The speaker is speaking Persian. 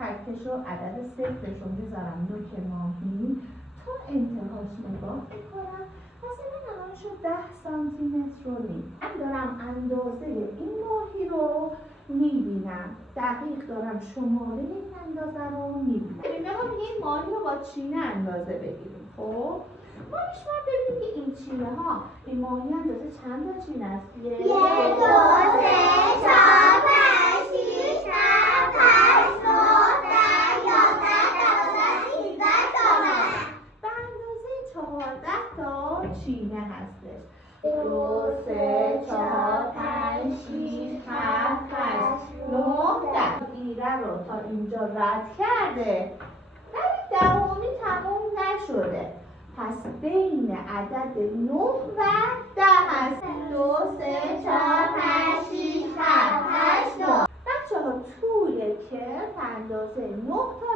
خطش رو عدد صفرش رو میذارم نوک ماهی تا انتهاش نگاه میکنم. مثلا الان شد 10 سانتی متر و نیم. من دارم اندازه این ماهی رو میبینم، دقیق دارم شماره این اندازه رو میبینم. ببین ما میگه این ماهی رو با چینه اندازه بگیریم. خب ما شما ببینید که این چینه ها، این ماهی اندازه چند تا چینه است؟ 1 2 3 4 5 6 7 8 9 10 11 12 13 14. به اندازه 14 تا چینه هستش. 2 3 4 5 6 7 8 9 10. ایره رو تا اینجا رد کرده ولی دهمی تموم نشده. پس بین عدد 9 و 10 هست. 2 3 4 5 6 7 8 9. بچه ها طول کرم اندازه 9 تا